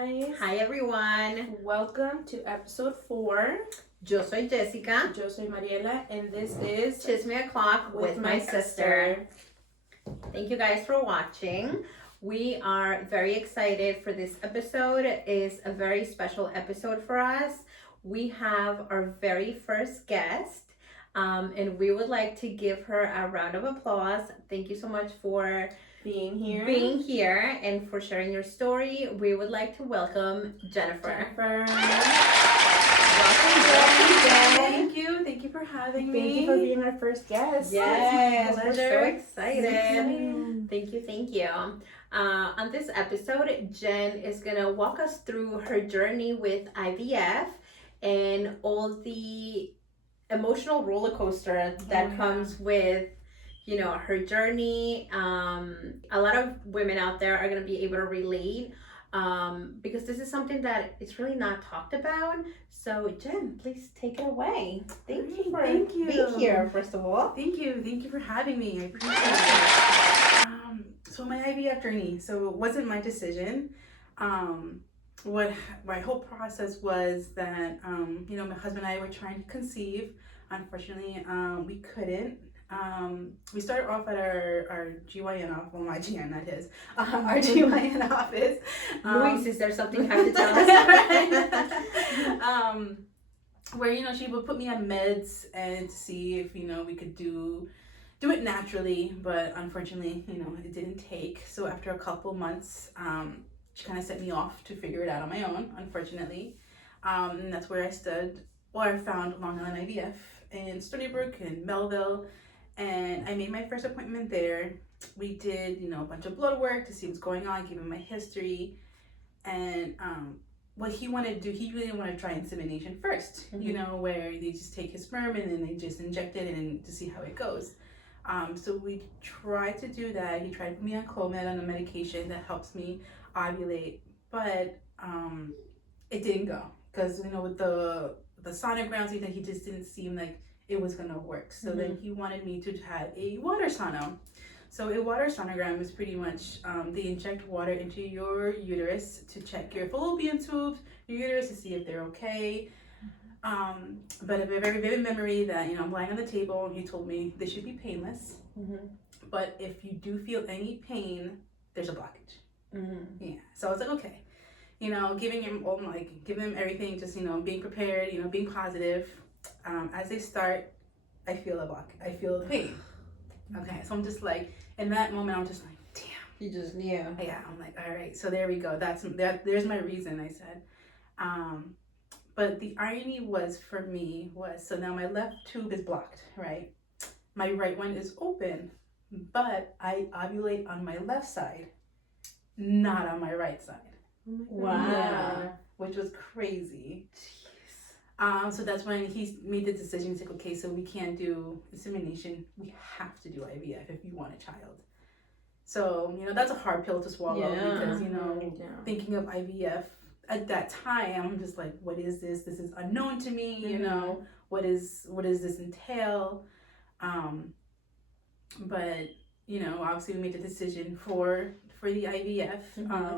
guys. Hi everyone. Welcome to episode 4. Yo soy Jessica. Yo soy Mariela, and this is Chisme O'Clock with my sister. Thank you guys for watching. We are very excited for this episode. It is a very special episode for us. We have our very first guest, and we would like to give her a round of applause. Thank you so much for being here and for sharing your story. We would like to welcome Jennifer. Welcome, Thank you for having me. Thank you for being our first guest. Yes, it's a we're so pleasure. excited. Thank you. On this episode, Jen is gonna walk us through her journey with IVF and all the emotional roller coaster that comes with, you know, her journey. A lot of women out there are going to be able to relate because this is something that it's really not talked about. So Jen, please take it away. Thank you for being here, first of all. Thank you for having me. I appreciate it. So my IVF journey. So it wasn't my decision. What my whole process was that my husband and I were trying to conceive. Unfortunately, we couldn't. We started off at our GYN office, well, my GYN, not his, our GYN office. Luis, is there something you have to tell us? Where, she would put me on meds and to see if, we could do it naturally, but unfortunately, it didn't take. So after a couple months, she kind of set me off to figure it out on my own, unfortunately. And that's where I found Long Island IVF in Stony Brook and Melville. And I made my first appointment there. We did, a bunch of blood work to see what's going on, give him my history. And what he wanted to do, he really wanted to try insemination first, where they just take his sperm and then they just inject it and to see how it goes. So we tried to do that. He tried to put me on Clomid, on a medication that helps me ovulate, but it didn't go. Because, with the sonograms, he just didn't seem like it was gonna work. So then he wanted me to have a water sono. So a water sonogram is pretty much they inject water into your uterus to check your fallopian tubes, your uterus, to see if they're okay. But a very vivid memory that I'm lying on the table and he told me this should be painless. But if you do feel any pain, there's a blockage. Yeah. So I was like, okay. Giving him everything, just being prepared, being positive. As they start, I feel a block. I feel the pain. Okay, so I'm just like, in that moment, I'm just like, damn. You just knew. Yeah, I'm like, all right, so there we go. There's my reason, I said. But the irony for me was, so now my left tube is blocked, right? My right one is open, but I ovulate on my left side, not on my right side. Wow. Yeah, which was crazy. So that's when he made the decision. He's like, okay, so we can't do insemination. We have to do IVF if you want a child. So, that's a hard pill to swallow because, thinking of IVF at that time, I'm just like, what is this? This is unknown to me, what does this entail? But, obviously we made the decision for the IVF.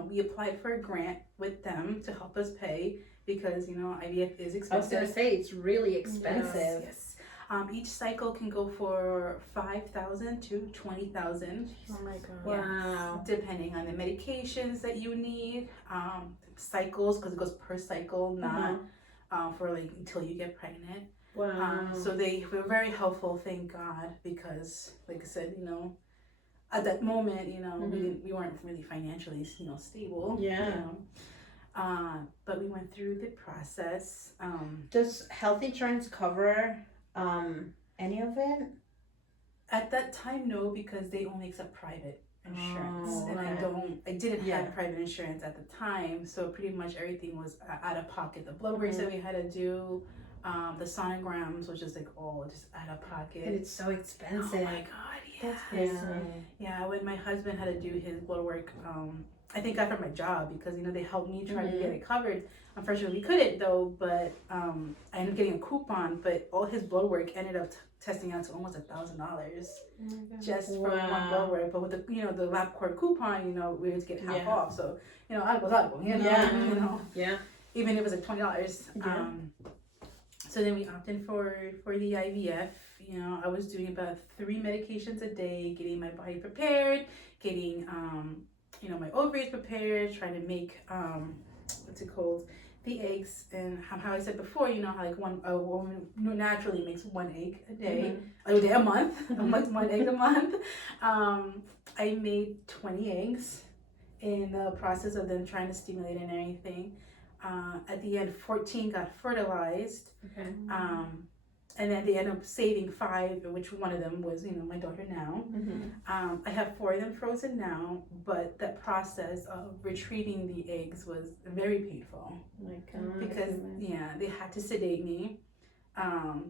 We applied for a grant with them to help us pay because, IVF is expensive. I was going to say, it's really expensive. Yes. Each cycle can go for $5,000 to $20,000. Oh my god. Wow. Depending on the medications that you need, cycles, because it goes per cycle, not for until you get pregnant. Wow. So they were very helpful, thank God, because like I said, at that moment, we weren't really financially, stable. Yeah. But we went through the process. Does health insurance cover any of it? At that time, no, because they only accept private insurance, and I didn't have private insurance at the time, so pretty much everything was out of pocket. The blood works that we had to do, the sonograms, which is all just out of pocket. And it's so expensive. Oh my god, yeah. That's crazy. Yeah, when my husband had to do his blood work, I thank God for my job because, you know, they helped me try to get it covered. Unfortunately, we couldn't though, but I ended up getting a coupon, but all his blood work ended up testing out to almost $1,000 just for one blood work. But with the, you know, the LabCorp coupon, you know, we were to get half off. So, you know, algo, you know, you know. Yeah. Even if it was like $20. Yeah. So then we opted for the IVF. You know, I was doing about 3 medications a day, getting my body prepared, getting you know, my ovaries prepared, trying to make what's it called, the eggs, and how I said before, you know, how like a woman naturally makes 1 egg a day, a month, one egg a month. I made 20 eggs in the process of them trying to stimulate and everything. At the end, 14 got fertilized. Okay. And then they ended up saving 5, which one of them was, you know, my daughter now. I have 4 of them frozen now, but that process of retrieving the eggs was very painful. Oh my God. Because, they had to sedate me.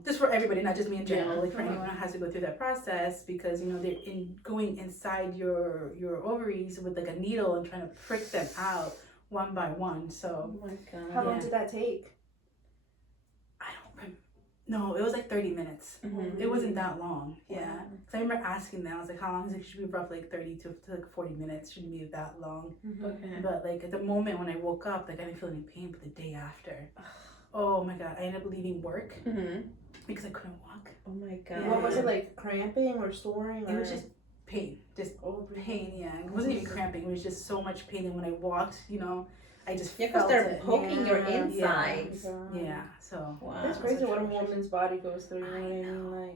Just for everybody, not just me in general, like for anyone who has to go through that process, because, you know, they're going inside your ovaries with like a needle and trying to prick them out one by one. So, oh my God. How long did that take? No, it was like 30 minutes. It wasn't that long. Wow. Yeah. Because I remember asking them, I was like, how long is it? It should be roughly like 30 to like 40 minutes. Shouldn't be that long. Okay. But like at the moment when I woke up, like I didn't feel any pain, but the day after, oh my God, I ended up leaving work because I couldn't walk. Oh my God. Yeah. What was it, like cramping or soaring? It was just pain. Just pain, yeah. It wasn't even cramping. It was just so much pain. And when I walked, you know, I just Yeah, because felt they're it. poking your insides. Yeah, so. Wow. It's crazy what a woman's body goes through, you know what I mean?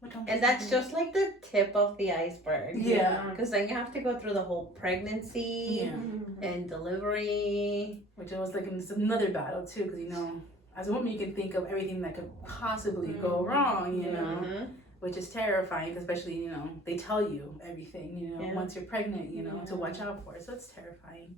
Like, And that's just like the tip of the iceberg. Yeah. Because then you have to go through the whole pregnancy and delivery. Which was like it's another battle too, because, you know, as a woman you can think of everything that could possibly go wrong, you know, which is terrifying, especially, you know, they tell you everything, you know, once you're pregnant, you know, to watch out for. So it's terrifying.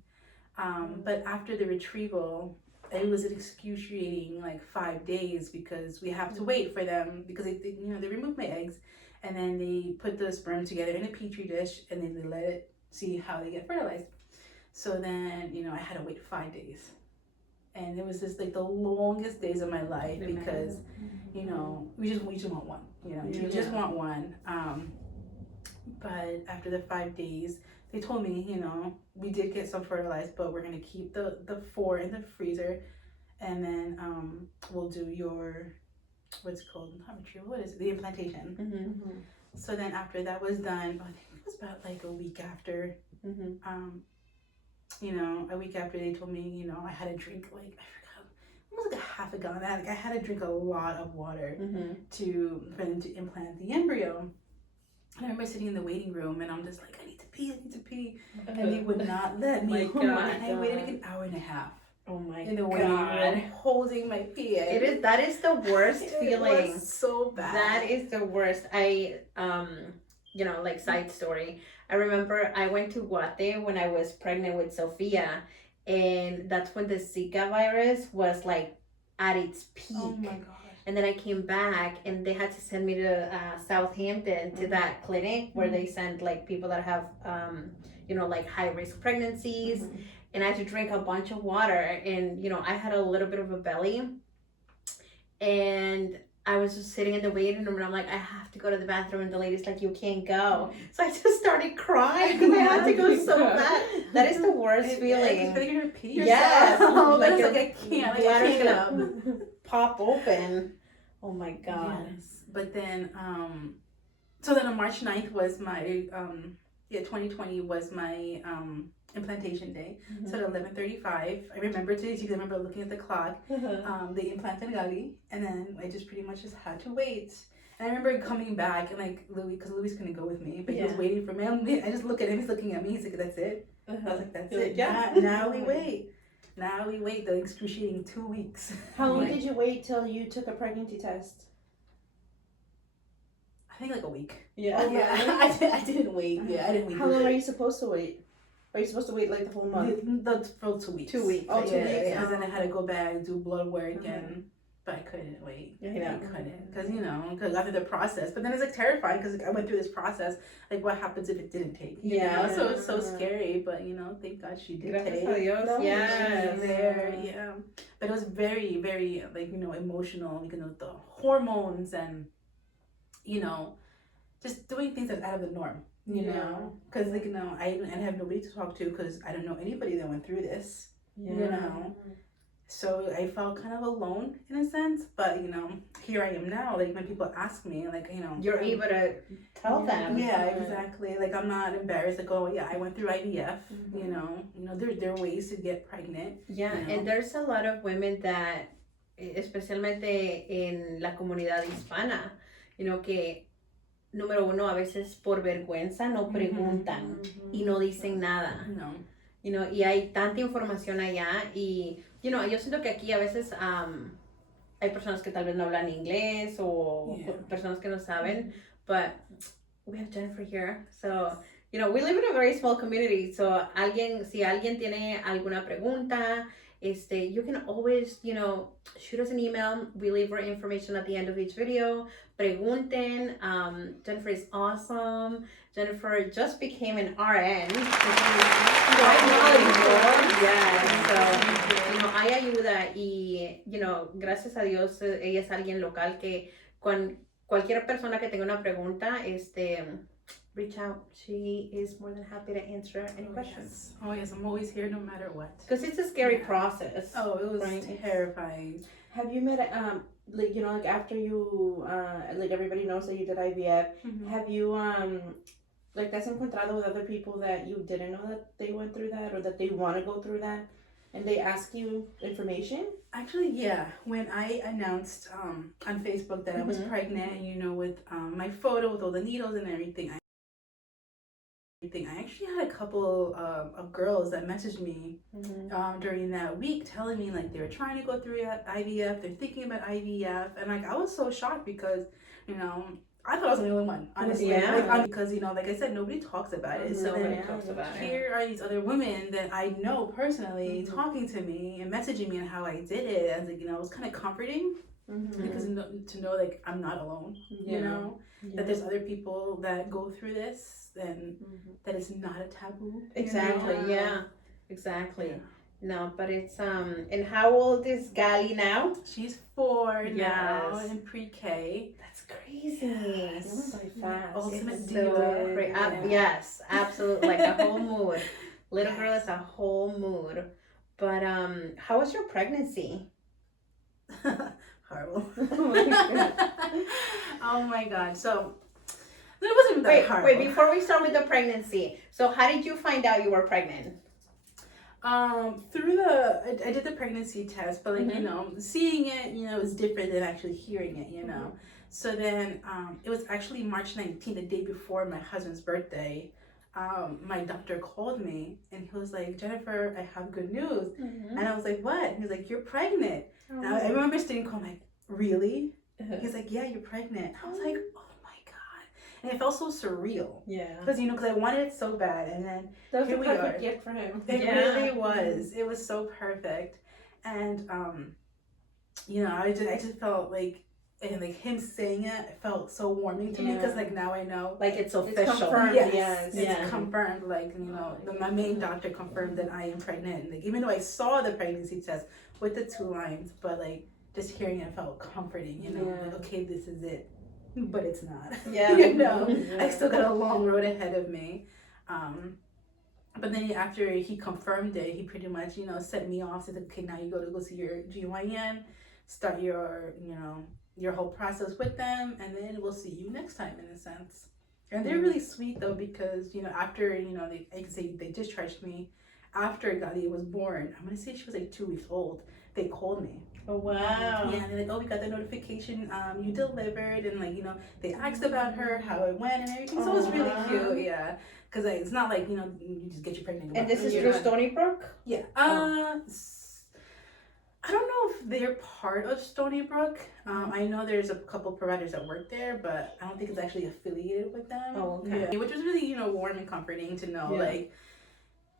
But after the retrieval, it was an excruciating like 5 days because we have to wait for them because they you know, they remove my eggs and then they put the sperm together in a petri dish and then they let it see how they get fertilized. So then, you know, I had to wait 5 days. And it was just like the longest days of my life because, you know, we just want one, you know, you just want one. But after the 5 days, they told me, you know, we did get some fertilized, but we're going to keep the 4 in the freezer. And then we'll do your, what's it called? Not retrieval, what is it? The implantation. So then after that was done, I think it was about like a week after, you know, a week after they told me, you know, I had to drink like, I forgot, almost like a half a gallon. Like I had to drink a lot of water for them to implant the embryo. I remember sitting in the waiting room and I'm just like, I need to pee. And they would not let me. Oh my God. And I waited like an hour and a half Oh my in the waiting room holding my pee. That is the worst feeling. It was so bad. That is the worst. I you know, like side story. I remember I went to Guate when I was pregnant with Sophia, and that's when the Zika virus was like at its peak. Oh my God. And then I came back and they had to send me to Southampton to that clinic where they send like people that have, you know, like high risk pregnancies. And I had to drink a bunch of water. And, you know, I had a little bit of a belly. And I was just sitting in the waiting room and I'm like, I have to go to the bathroom. And the lady's like, you can't go. So I just started crying because I had to go so bad. That is the worst feeling. I feel like you're gonna pee yourself. Yes. Like, your I can't. bladder's gonna pop open. Oh my God. Yes. But then, so then on March 9th was my, 2020 was my implantation day. So at 11:35, I remember today because I remember looking at the clock. They implanted Gali, and then I just pretty much just had to wait. And I remember coming back and like Louis, because Louis couldn't go with me, but he was waiting for me. I just look at him, he's looking at me, he's like, that's it? I was like, that's it. Yeah. Now we wait. Now we wait the excruciating 2 weeks. How long did you wait till you took a pregnancy test? I think like a week. Yeah. Oh, Yeah, I didn't wait. Yeah, I didn't wait. How long are you supposed to wait? Are you supposed to wait like the whole month? The full 2 weeks. 2 weeks. Oh, 2 weeks. Because then I had to go back, do blood work, and but I couldn't wait. I know. I couldn't, because after the process. But then it's like terrifying because I went through this process. Like, what happens if it didn't take? You know? So it's so scary. But thank God she did Gracias take. a Dios. No, Yes. She's there, yeah. But it was very, very like emotional. The hormones and just doing things that's out of the norm. Because I have nobody to talk to because I don't know anybody that went through this. So I felt kind of alone in a sense, but here I am now. Like when people ask me, like You're able to tell them. Yeah, exactly. Like I'm not embarrassed. Like, oh yeah, I went through IVF. There are ways to get pregnant. Yeah, and there's a lot of women that, especialmente en la comunidad hispana, que número uno, a veces por vergüenza no preguntan y no dicen nada. No. Y hay tanta información allá y, yo siento que aquí a veces hay personas que tal vez no hablan inglés o personas que no saben, but we have Jennifer here, so, we live in a very small community, so si alguien tiene alguna pregunta, you can always, shoot us an email. We leave our information at the end of each video. Pregunten. Jennifer is awesome. Jennifer just became an RN. So, hay ayuda y, gracias a Dios, ella es alguien local que cualquier persona que tenga una pregunta, reach out. She is more than happy to answer any questions. Oh yes, I'm always here no matter what. Because it's a scary process. Oh, it was terrifying. Have you met like after you like everybody knows that you did IVF? Have you like te has encontrado with other people that you didn't know that they went through that or that they want to go through that, and they ask you information? Actually, yeah. When I announced on Facebook that I was pregnant, with my photo with all the needles and everything, I actually had a couple of girls that messaged me during that week telling me like they were trying to go through IVF, they're thinking about IVF, and like I was so shocked because I thought I was the only one, honestly. Because like I said, nobody talks about it. So nobody talks about it. Here are these other women that I know personally talking to me and messaging me on how I did it. And like it was kind of comforting because to know like I'm not alone. That there's other people that go through this and that it's not a taboo. Exactly. Yeah. Exactly. Yeah. No, but it's and how old is Gali now? She's 4 now in pre-K. That's crazy. Yes. By fast. Ultimate diva. Yes, absolutely. Like a whole mood. Little girl is a whole mood. But how was your pregnancy? Horrible. Oh my god. So it wasn't that hard. Wait, before we start with the pregnancy, so how did you find out you were pregnant? Through I did the pregnancy test, but like seeing it, is different than actually hearing it, So then it was actually March 19th, the day before my husband's birthday. My doctor called me and he was like, Jennifer, I have good news. And I was like, what? And he was like, you're pregnant. And I remember sitting home like, really? He's like, yeah, you're pregnant. I was like, oh my god. And it felt so surreal. Yeah. Because because I wanted it so bad, and then that was a perfect gift for him. It really was. It was so perfect. And I just felt like, and like him saying it felt so warming to me because like now I know like it's official. It's confirmed. Yes, it's confirmed. Like my main doctor confirmed that I am pregnant. Like even though I saw the pregnancy test with the 2 lines, but like just hearing it felt comforting. Like okay, this is it, but it's not. Yeah. I still got a long road ahead of me. But then after he confirmed it, he pretty much sent me off. Said okay, now you go see your GYN, start your whole process with them, and then we'll see you next time in a sense. And they're really sweet though because after I can say they discharged me after Gali was born. I'm gonna say she was like 2 weeks old. They called me. Oh wow. Yeah, and they're like, oh, we got the notification. You delivered, and like they asked about her, how it went, and everything. So it was really cute. Yeah, because it's not like you just get you pregnant. And this is through Stony Brook. Yeah. I don't know if they're part of Stony Brook. I know there's a couple providers that work there, but I don't think it's actually affiliated with them. Oh, okay. Yeah. Which was really, warm and comforting to know. Yeah. Like,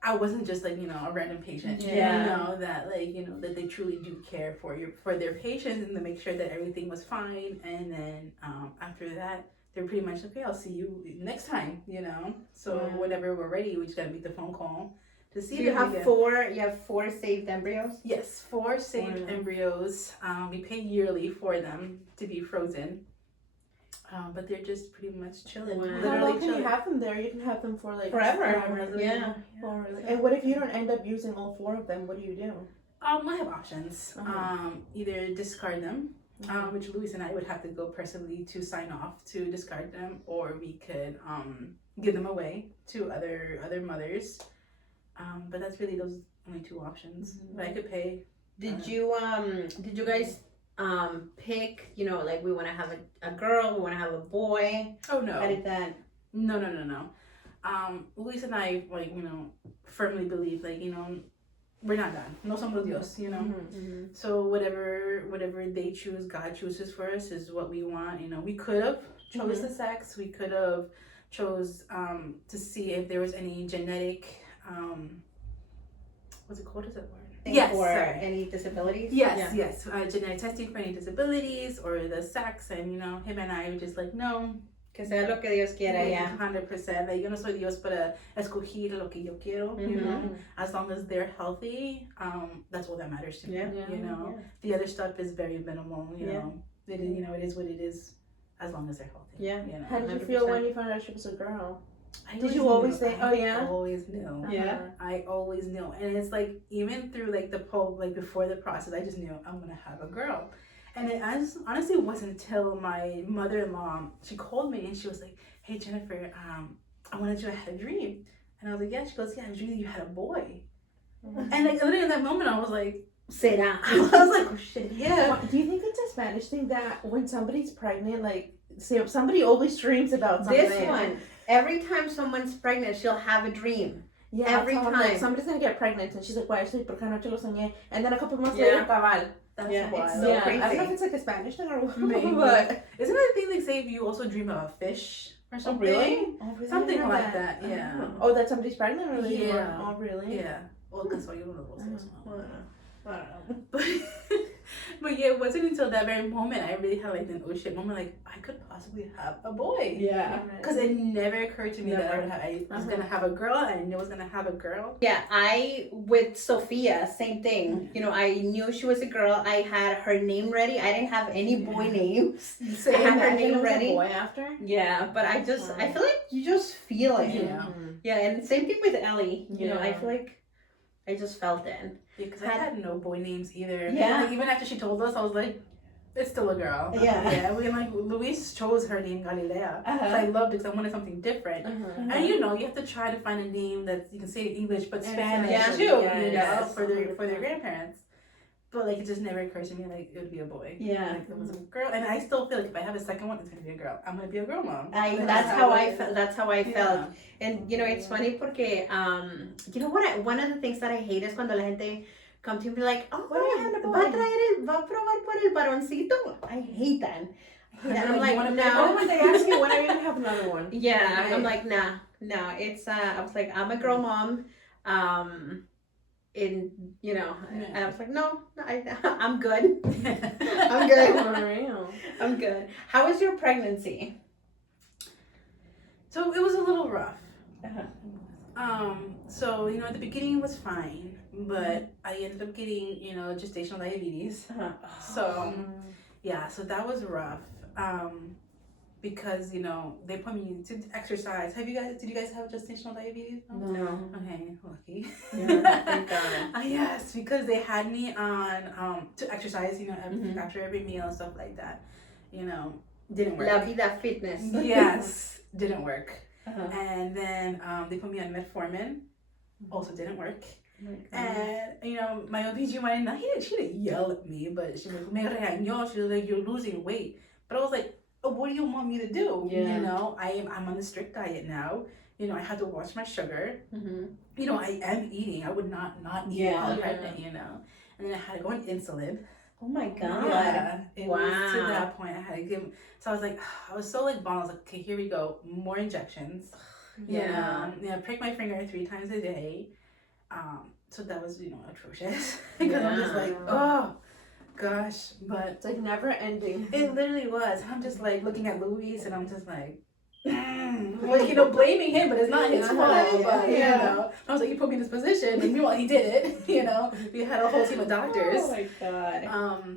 I wasn't just like, a random patient. Yeah. That like, that they truly do care for their patients and to make sure that everything was fine. And then after that, they're pretty much like, okay, I'll see you next time, So whenever we're ready, we just gotta make the phone call to see. So you have four saved embryos? Yes, 4 saved embryos. We pay yearly for them to be frozen. But they're just pretty much chilling. Wow. How long can you have them there? You can have them for like forever. Yeah. And what if you don't end up using all 4 of them? What do you do? I have options. Either discard them, which Luis and I would have to go personally to sign off to discard them, or we could give them away to other mothers. But that's really those only 2 options. But I could pay. Did you guys pick, like we want to have a girl, we want to have a boy? Oh no. How did that? No. Luis and I, like, firmly believe, like, we're not done. No somos Dios, So whatever they choose, God chooses for us is what we want. We could have chose the sex. We could have chose to see if there was any genetic, what's it called? Is that word? For any disabilities? Yes. Genetic testing for any disabilities or the sex, and him and I were just like, no. Que sea lo que Dios quiera, yeah. 100%. Like, yo no soy Dios para escoger lo que yo quiero, As long as they're healthy, that's all that matters to me, The other stuff is very minimal, It is what it is, as long as they're healthy. Yeah. How did you feel when you found out she was a girl? Did you always think? Oh yeah. I always knew. Yeah. I always knew, and it's like even through like the like before the process, I just knew I'm gonna have a girl. And it honestly wasn't until my mother-in-law, she called me and she was like, "Hey Jennifer, I wanted you to have a dream," and I was like, "Yeah." She goes, "Yeah, I was dreaming you had a boy," and like literally in that moment, I was like, "Será?" I was like, "Oh shit, yeah." Do you think it's a Spanish thing that when somebody's pregnant, like, somebody always dreams about something? This one. Every time someone's pregnant, she'll have a dream. Yeah, every time. Like, somebody's gonna get pregnant, and she's like, "Why actually? Porque anoche lo soñé." And then a couple months later, cabal. That's wild. It's so crazy. I don't know if it's like a Spanish thing or what. Maybe. But isn't it a thing they say if you also dream of a fish or something? Oh, really? Something like that. Yeah. Oh, that somebody's pregnant, or Yeah. Oh, really? Yeah. Well, because you don't know. I don't know. But yeah, it wasn't until that very moment I really had like an oh shit moment, like I could possibly have a boy. Yeah. Because it never occurred to me that I was gonna have a girl, and I knew I was gonna have a girl. Yeah, with Sophia, same thing. I knew she was a girl. I had her name ready. I didn't have any boy names. I had her name ready. A boy after? Yeah, but I feel like you just feel it. Yeah. Yeah, and same thing with Ellie. I feel like I just felt it. Yeah, because I had no boy names either. Yeah. Like, even after she told us, I was like, it's still a girl. Yeah. Yeah. Like Luis chose her name Galilea. So I loved it because I wanted something different. And you have to try to find a name that you can say in English but Spanish too. Yes. For their grandparents. But like it just never occurred to me like it would be a boy. Yeah. Like it was a girl, and I still feel like if I have a second one, it's gonna be a girl. I'm gonna be a girl mom. That's how I felt. And it's funny porque one of the things that I hate is cuando la gente come to me like, oh, va a probar por el varoncito. I hate that. And I'm like, no. When they ask you, when are you gonna have another one? Yeah, right. I'm like, nah. It's I was like, I'm a girl mom. And I was like, no, I'm good. I'm good. For real. I'm good. How was your pregnancy? So it was a little rough. So at the beginning it was fine, but I ended up getting gestational diabetes. So so that was rough. Because they put me to exercise. Did you guys have gestational diabetes? No. Okay, lucky. Yeah, thank God. Yes, because they had me on to exercise. After every meal and stuff like that. Didn't work. La vida fitness. Yes, didn't work. And then they put me on metformin. Also didn't work. And my OBGYN, she didn't yell at me, but she was me regañó. She was like, "You're losing weight," but I was like, oh, what do you want me to do? Yeah. I'm on a strict diet now. I have to watch my sugar. Mm-hmm. I am eating. I would not eat while I'm pregnant, And then I had to go on insulin. Oh my God. Yeah. It was to that point I had to give. So I was like, I was so like bummed. I was like, okay, here we go. More injections. Prick my finger 3 times a day. So that was, atrocious. Because I'm just like, oh, gosh. But It's like never ending. it literally was. I'm just like looking at Luis and I'm just like, like, blaming him, but it's not his fault. But, I was like, you put me in this position. And meanwhile, he did it. We had a whole team of doctors. Oh my God.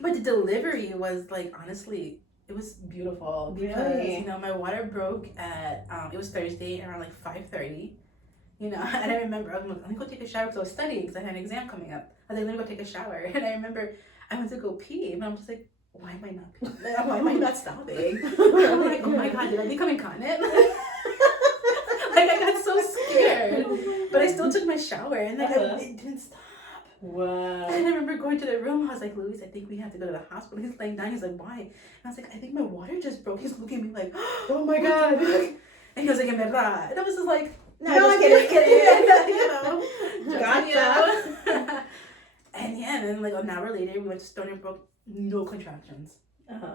But the delivery was like, honestly, it was beautiful. Really? Because, my water broke at, it was Thursday around like 5:30. And I remember I was like, let me go take a shower because I was studying because I had an exam coming up. I was like, let me go take a shower. And I remember I went to go pee, and I'm just like, why am I not stopping? I'm like, oh my God, did I become incontinent? Like, I got so scared. But I still took my shower, and like, it didn't stop. Wow. And I remember going to the room. I was like, Luis, I think we have to go to the hospital. He's laying down. He's like, why? And I was like, I think my water just broke. He's looking at me like, oh my God. And he was like, en verdad. And I was just like, no, I get it. Gotcha. And then like an hour later, we went to Stony Brook. No contractions.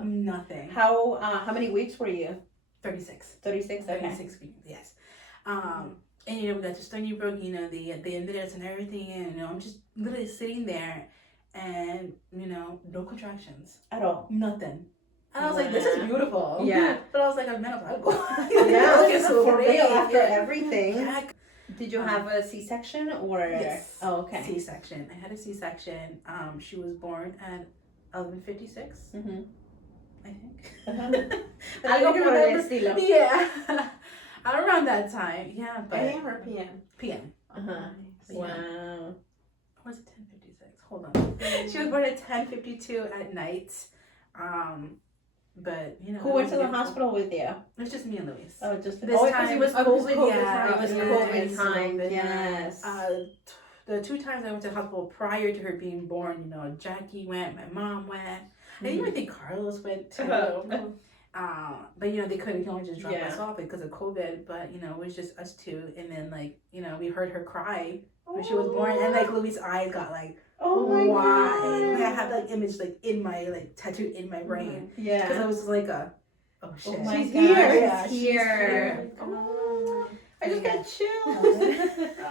Nothing. How many weeks were you? 36. 36. Okay. 36 weeks. Yes. And we got to Stony Brook. They ended us and everything, and I'm just literally sitting there, and no contractions At all. Nothing. And I was like, this is beautiful. Yeah. But I was like, I'm menopausal. Yeah. So For real, after yeah. everything. Yeah. Did you have a C-section or? Yes. Oh, okay. C-section. I had a C-section. She was born at 11:56. Mm-hmm. I think. Algo por el estilo. Yeah. Around that time. Yeah, but AM or PM? PM. Wow. Or was it 10:56? Hold on. She was born at 10:52 at night. But Who went to the hospital with you? It was just me and Luis. Oh, just this time. it was COVID. Yeah, it was COVID time. Yes. The 2 times I went to the hospital prior to her being born, Jackie went, my mom went. I even think Carlos went too. But they couldn't only just drop us off because of COVID. But it was just us two, and then we heard her cry when she was born, and like Louis' eyes got like, oh my God. Like, I had that image in my tattooed in my brain. Yeah. Because I was like oh shit. Oh my She's God. here. Yeah, She's here. Oh. I just got chills.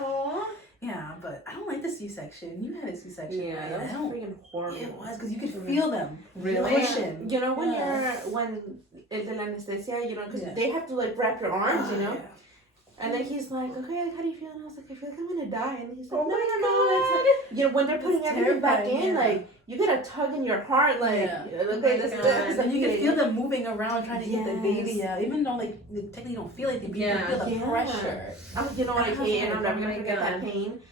Aww. Yeah, but I don't like the C-section. You had a C-section. Yeah, right? that was I don't. freaking horrible. It was because you could feel them. Really? Pushing. When el de la anesthesia, because Yeah. they have to like wrap your arms, Yeah. And then he's like, okay, like, how do you feel? And I was like, I feel like I'm gonna die. And he's like, Oh no, my no, it's like, when they're putting It's everything back terrifying, in, yeah. like, you get a tug in your heart, like, Yeah. okay, Oh this my is God. this. And you can feel them moving around trying to get the baby Yes. out. Even though technically you don't feel anything, but you Yeah. can feel the Yeah. pressure. You know what I hate, and I'm never Oh gonna my forget that God. pain.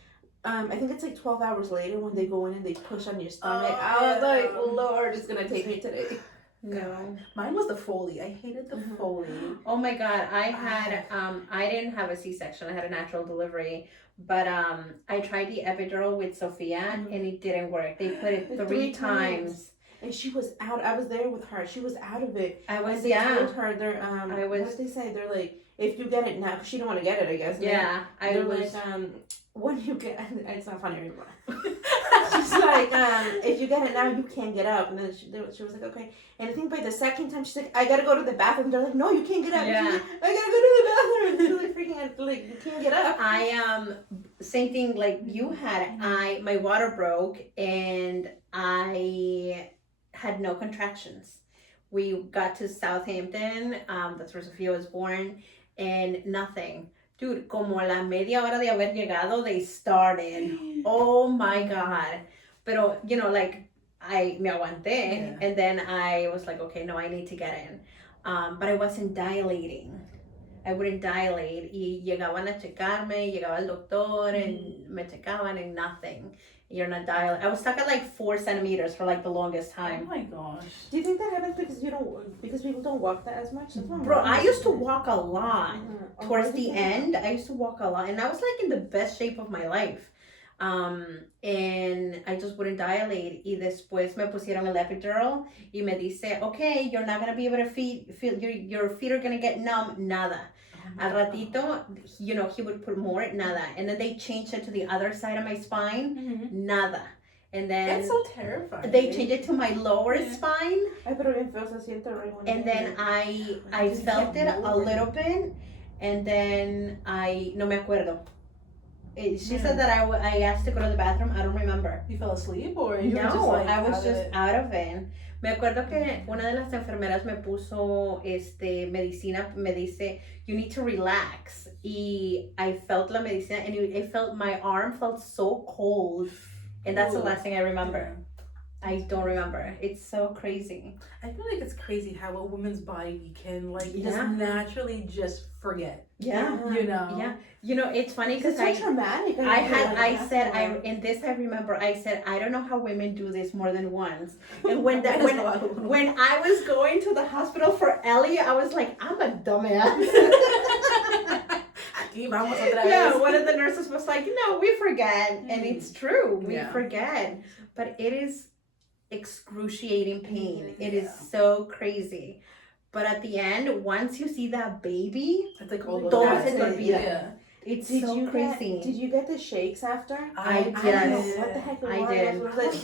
I think it's like 12 hours later when they go in and they push on your stomach. Oh, I was like, yeah. Lord, it's gonna take me today. No. Mine was the Foley. I hated the Mhm. Foley. Oh my God, I had I didn't have a C-section. I had a natural delivery, but I tried the epidural with Sophia and it didn't work. They put it 3 times. And she was out. I was there with her. She was out of it. I was And they told her, they're I was- what did they say? They're like, if you get it now, 'cause she didn't want to get it, I guess. Yeah, I They're was. like, when you get, it's not funny anymore. She's like, if you get it now, you can't get up. And then she was like, okay. And I think by the second time, she's like, I gotta go to the bathroom. They're like, no, you can't get up. Yeah. She's like, I gotta go to the bathroom. And they're like freaking out, like, you can't get up. I same thing like you had. My water broke and I had no contractions. We got to Southampton. That's where Sophia was born, and nothing. Dude, como a la media hora de haber llegado, they started. Oh my God. Pero, I me aguanté. Yeah. And then I was like, okay, no, I need to get in. But I wasn't dilating. I wouldn't dilate. Y llegaban a checarme, llegaba el doctor, and me checaban and nothing. You're not dilating. I was stuck at like 4 centimeters for like the longest Oh time. my gosh. Do you think that happens because people don't walk that as much? That's what I'm Bro, I wondering. used to walk a lot. Oh, Towards why the did you- end, I used to walk a lot, and I was like in the best shape of my life. And I just wouldn't dilate. Y después me pusieron el epidural y me dice, okay, you're not gonna be able to feel your feet are gonna get numb. Nada. Al ratito, he would put more, nada. And then they changed it to the other side of my spine, Mm-hmm. nada. And then That's so terrifying. they changed it to my lower Yeah. spine. Ay, pero bien feo se siente horrible. And then I felt it a little bit, and then no me acuerdo. She said that I asked to go to the bathroom. I don't remember. You fell asleep or you were No, just like I was out of just it? out of it. Me acuerdo que una de las enfermeras me puso medicina, me dice, you need to relax. Y I felt la medicina and I felt my arm felt so cold. And that's the last thing I remember. I don't remember. It's so crazy. I feel like it's crazy how a woman's body can like just Yeah. naturally just forget. Yeah. You know. Yeah. You know, it's funny because It's so traumatic. I said I remember I said I don't know how women do this more than once. And when I was going to the hospital for Ellie, I was like, I'm a dumbass. Aquí vamos otra vez. Yeah, one of the nurses was like, no, we forget. And it's true. We Yeah. forget. But it is excruciating pain. It is Yeah. so crazy. But at the end, once you see that baby, It's like all todo those se te olvida. Yeah. it's Did so you crazy. Did you get the shakes after? I don't know did. what the heck it I was. did. It was like,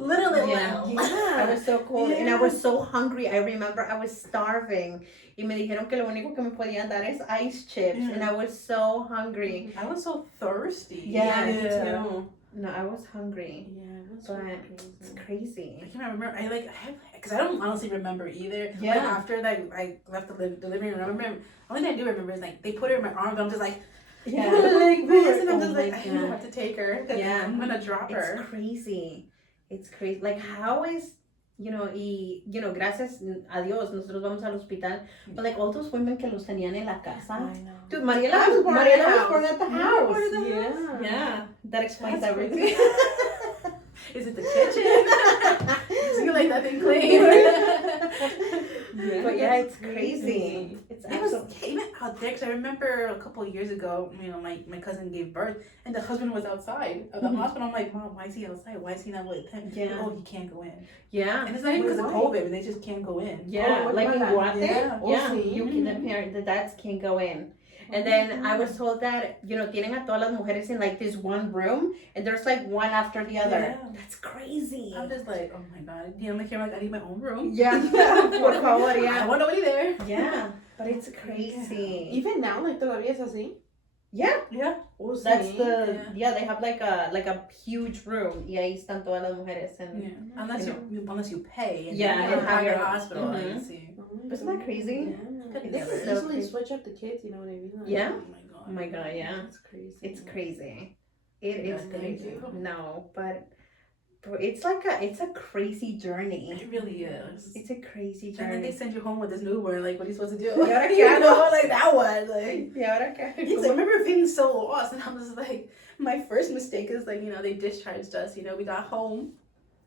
Literally. Yeah. I yeah. was so cold and I was so hungry. I remember I was starving. Y me dijeron que lo único que me podían dar es ice chips. And I was so hungry. I was so thirsty. Yeah, me too. No, I was hungry. Yeah, it was But really it's crazy. I crazy. can't remember. Because I don't honestly remember either. Yeah. Like after that, I left the living room. I remember. Only thing I do remember is like they put her in my arms. I'm just like, Yeah. like this, and I'm Oh just like, my I God. have to take her. Yeah. I'm gonna drop It's her. crazy. It's crazy. Like, how is, gracias a Dios, nosotros vamos al hospital. But like all those women que los tenían en la casa. I know. Dude, I was born at the Mariela was house. born at the You were house. born at the Yeah. Yeah, that explains That's everything. Is it the kitchen? So you like that thing clean? But yeah, it's crazy. It's It was absolutely. even out there because I remember a couple of years ago, my cousin gave birth and the husband was outside of the Mhm. hospital. I'm like, Mom, why is he outside? Why is he not with him? Yeah. Oh, he can't go in. Yeah. And it's not even because of Why? COVID, they just can't go in. Yeah, what like in about Guate, that? yeah, Oh, sí. you can, the dads can't go in. And then I was told that, tienen a todas las mujeres in like this one room and there's like one after the other. Yeah. That's crazy. I'm just like, oh my God. Like, I'm like, I need my own room. Yeah, por favor, I yeah. don't want nobody there. Yeah, but it's crazy. Even now, like, todavía es así. Yeah, Yeah. Oh, that's sí. yeah, they have like a huge room. Y ahí están todas las mujeres. And Yeah. Unless you pay. And Yeah, you and have have your your- hospital. Mhm. I see. Isn't that crazy? Yeah. Could They never. could easily switch up the kids, you know what I mean? Like, Yeah. Oh my God. Oh my God, yeah. It's crazy. It's crazy. It is Yeah, crazy. thank you. No, but it's a crazy journey. It really is. It's a crazy And then journey. they send you home with this newborn. Like, what are you supposed to do? Y ahora qué You hago? know, like that one. Like, ¿Y ahora qué? yes, I remember feeling so lost, and I was like, my first mistake is like, they discharged us. We got home,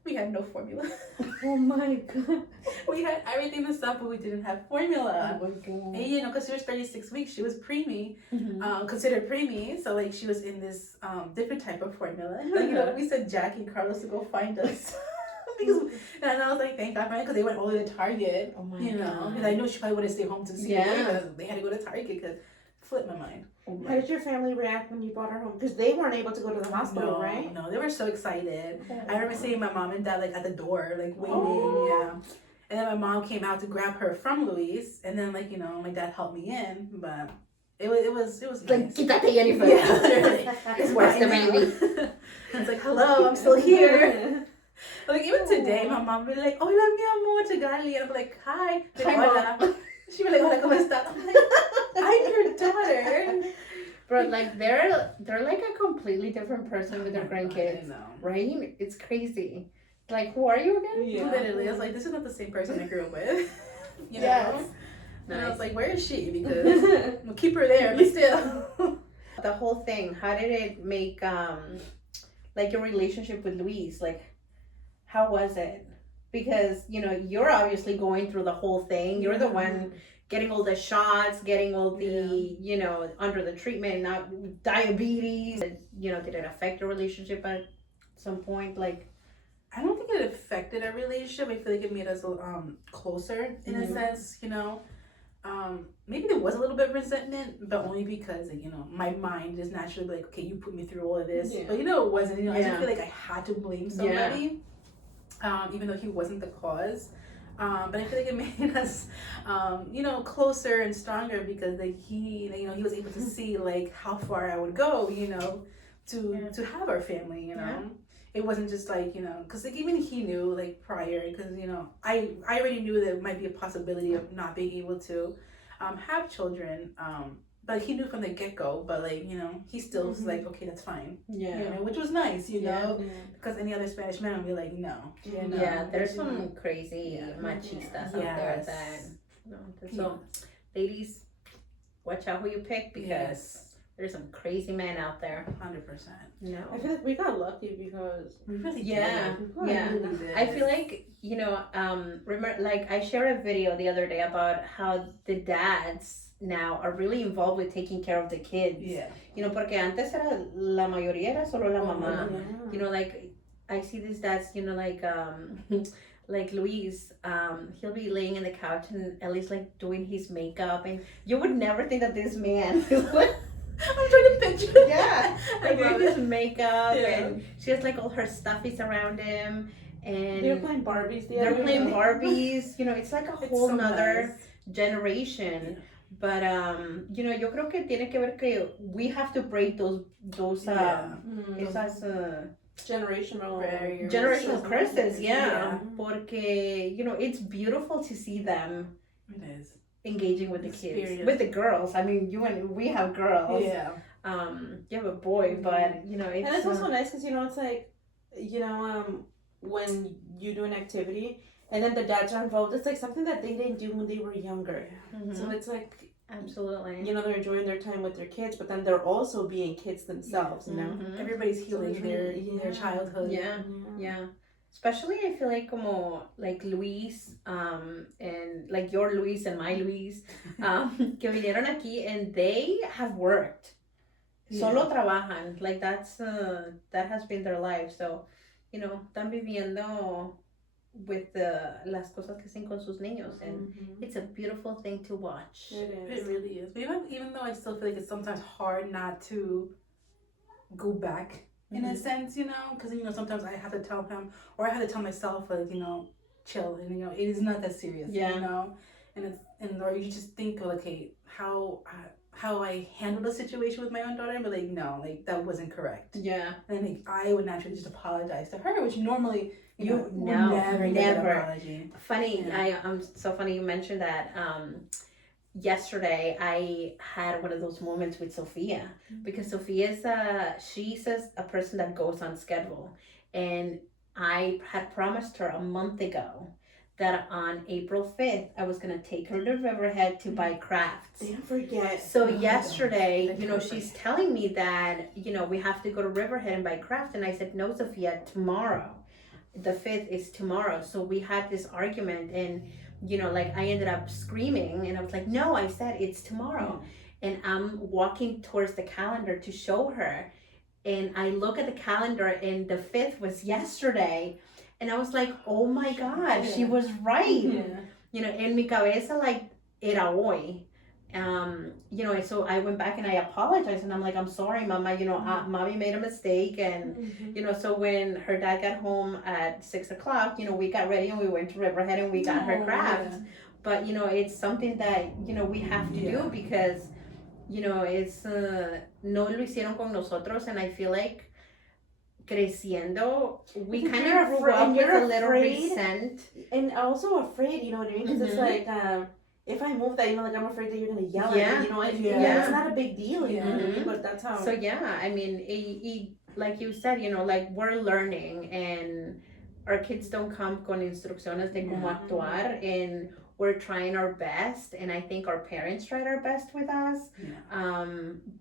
we had no formula. Oh my God. We had everything and stuff, but we didn't have formula. Oh my God. And because she was 36 weeks, she was preemie, Mhm. considered preemie. So like she was in this different type of formula. And, we sent Jackie and Carlos to go find us. And I was like, thank God, man, because they went all the way to Target. Oh my Because God. I know she probably would have stayed home to see Yeah. me because they had to go to Target because flipped my mind. Oh How my did your family react when you brought her home? Because they weren't able to go to the hospital, No, right? no, they were so excited. God. I remember seeing my mom and dad like at the door, like waiting, Oh. yeah. And then my mom came out to grab her from Luis, and then like my dad helped me in, but it was Like, nice. quítate, Jennifer. Yeah, literally. It's worse than mine baby. now. It's like, hello, I'm still here. Like even today, my mom would be like, hola mi amor to Gali, and I'm like, hi. Like, Hi, hola. Mom. She'd be like, hola, ¿cómo estás? I'm like, I'm your daughter. Bro, like they're like a completely different person with their Oh my God, grandkids, I know. right? It's crazy. Like, who are you again? Yeah. Literally, I was like, this is not the same person I grew up with. Yes. And I Nice. was like, where is she? Because we'll keep her there, but still. The whole thing, how did it make like your relationship with Luis? Like, how was it? Because you're obviously going through the whole thing. You're the one getting all the shots, getting all the under the treatment, not diabetes. Did it affect your relationship at some point? Like, I don't think it affected our relationship. I feel like it made us closer in a Mhm. sense, Maybe there was a little bit of resentment, but only because, my mind is naturally like, okay, you put me through all of this. Yeah. But it wasn't. I Yeah. just feel like I had to blame somebody, even though he wasn't the cause. But I feel like it made us, closer and stronger because like he was able to see like how far I would go, to have our family, Yeah. It wasn't just like, because like even he knew like prior, because I already knew that it might be a possibility of not being able to have children. But he knew from the get go. But like he still was like, okay, that's fine. Yeah. Which was nice, Yeah. because any other Spanish man would be like, no. Yeah, there's some crazy machistas out there Yes. that, so ladies, watch out who you pick because Yes. there's some crazy men out there. 100%. No. I feel like we got lucky because We really Yeah. did. Yeah. We really did. I feel like, remember, like I shared a video the other day about how the dads now are really involved with taking care of the kids. Yeah. Porque antes era la mayoría era solo la mamá. yeah. Like I see these dads, like like Luis, he'll be laying in the couch and Ellie's like doing his makeup, and you would never think that this man I'm trying to picture. yeah, like I love doing his it. makeup, Yeah. and she has like all her stuffies around him, and They were playing Barbies the they're other playing day. Barbies. It's like a It's whole so nother nice. generation. Yeah. But yo creo que tiene que ver que we have to break those Yeah. esas Generational Barriers. generational curses, yeah. Yeah. Porque it's beautiful to see them It is. engaging with the kids, Experience. with the girls. I mean, we have girls. Yeah. You have a boy, but it's And it's also nice because it's like, when you do an activity and then the dads are involved, it's like something that they didn't do when they were younger. Mhm. So it's like, Absolutely. they're enjoying their time with their kids, but then they're also being kids themselves. Mhm. Everybody's healing So their yeah. childhood. Yeah. Yeah. Especially I feel like como like Luis, and like your Luis and my Luis, que vinieron aquí and they have worked. Solo trabajan. Like that has been their life. So, están viviendo with las cosas que hacen con sus niños, and it's a beautiful thing to watch. It It is. really is. But even though I still feel like it's sometimes hard not to go back in a sense, because sometimes I have to tell him, or I have to tell myself, like, chill, and it is not that serious, Yeah. and or you just think, okay, how I handled the situation with my own daughter, but like no, like that wasn't correct, Yeah. and like I would naturally just apologize to her, which normally You would no, never get an never. apology. Funny, Yeah. I'm so funny you mentioned that. Yesterday I had one of those moments with Sophia because Sophia's she's a person that goes on schedule, and I had promised her a month ago that on April 5th I was gonna take her to Riverhead to buy crafts. Don't forget. So Oh, yesterday, that's perfect. she's telling me that, we have to go to Riverhead and buy crafts. And I said, no, Sophia, tomorrow. The 5th is tomorrow. So we had this argument, and, like I ended up screaming, and I was like, no, I said it's tomorrow. And I'm walking towards the calendar to show her. And I look at the calendar, and the 5th was yesterday. And I was like, oh my God, she was right. En mi cabeza, like, era hoy. So I went back and I apologized, and I'm like, I'm sorry, Mama, Mommy made a mistake. And, so when her dad got home at 6:00, we got ready and we went to Riverhead and we got her crafts. But, it's something that, we have to do because, it's, no lo hicieron con nosotros, and I feel like creciendo, we Because kind you're of grew afraid- up and with you're a little afraid. resent. And also afraid, you know what I mean? Because it's Mhm. like, if I move that, like I'm afraid that you're gonna yell Yeah. at me, Yeah. it's not a big deal, you know what I mean? Mhm. But that's how. So yeah, I mean, like you said, like we're learning, and our kids don't come con instrucciones de cómo actuar, and we're trying our best, and I think our parents tried our best with us.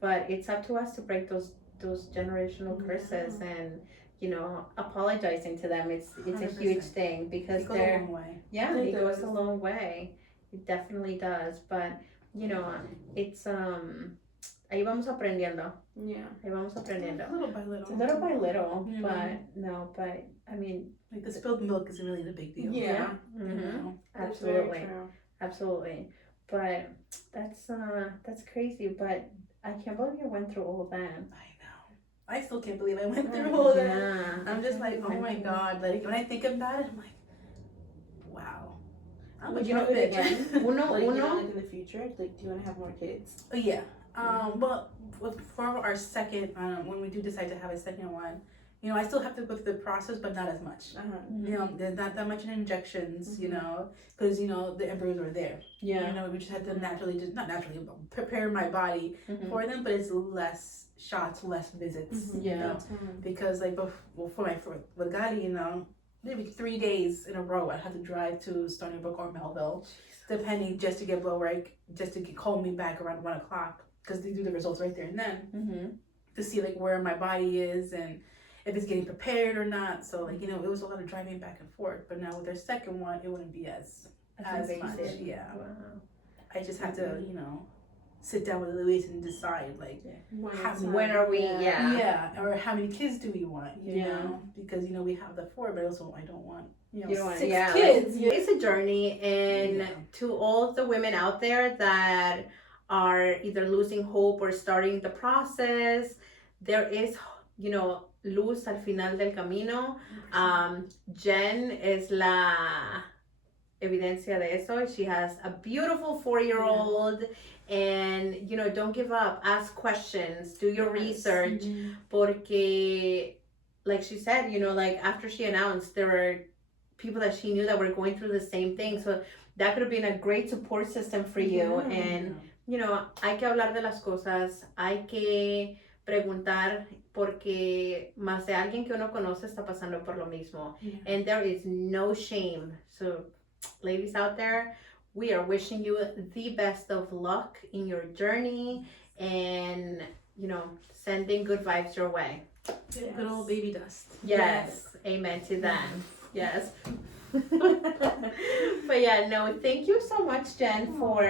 But it's up to us to break those generational curses, and apologizing to them. It's a 100%. huge thing because It goes a they're long way. yeah, It it goes a does. long way. It definitely does. But it's ahí vamos aprendiendo. Yeah. Ahí vamos aprendiendo. Little by little. Little by little, You know. but I mean, Like the spilled milk is really the big deal. Yeah. mhm, That's very absolutely, true. absolutely. But that's crazy. But I can't believe you went through all of that. I know. I still can't believe I went through all of that. Yeah, I'm just like, oh my God. Like when I think about it, I'm like, wow. I'm Would a you do tough it bitch. again? Uno, Like, you know, uno. like in the future, like, do you want to have more kids? Yeah. Well, for our second, when we do decide to have a second one, you know, I still have to go through the process, but not as much. You know, there's not that much in injections, you know, because, you know, the embryos are there. Yeah. You know, we just have to naturally, not naturally, but prepare my body for them, but it's less shots, less visits. You know, because, like, with Gadi, you know, maybe 3 days in a row, I have to drive to Stony Brook or Melville, depending, just to get blood work, just to call me back around 1 o'clock, because they do the results right there and then to see, like, where my body is and if it's getting prepared or not. So, like, you know, it was a lot of driving back and forth. But now with their second one, it wouldn't be as much. Yeah. Wow. I just have to, you know, sit down with Louise and decide, like, When are we? Yeah. or how many kids do we want? You know, because, you know, we have the 4, but also I don't want, you know, You don't want- 6 yeah, kids. It's a journey, and to all the women out there that are either losing hope or starting the process, there is, you know, luz al final del camino. Jen is la evidencia de eso. She has a beautiful 4-year-old, and, you know, don't give up. Ask questions. Do your research. Porque, like she said, you know, like, after she announced, there were people that she knew that were going through the same thing. So that could have been a great support system for you. And, you know, hay que hablar de las cosas. Hay que preguntar, porque más de alguien que uno conoce está pasando por lo mismo. And there is no shame. So, ladies out there, we are wishing you the best of luck in your journey, and, you know, sending good vibes your way. Good old baby dust. Yes. Amen to that. Yes. But yeah, no, thank you so much, Jen, for,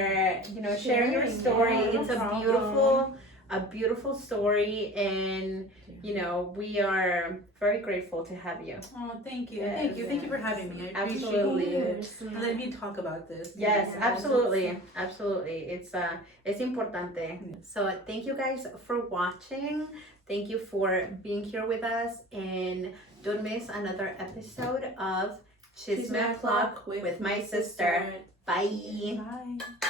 you know, sharing your story. Yeah, It's no a beautiful story, and, you know, we are very grateful to have you. Oh, thank you. Yes. Thank you for having me. I appreciate Absolutely. it. And letting me talk about this. Yes, absolutely. It's importante. So thank you guys for watching. Thank you for being here with us, and don't miss another episode of Chisme O'Clock with my sister. Bye. Bye.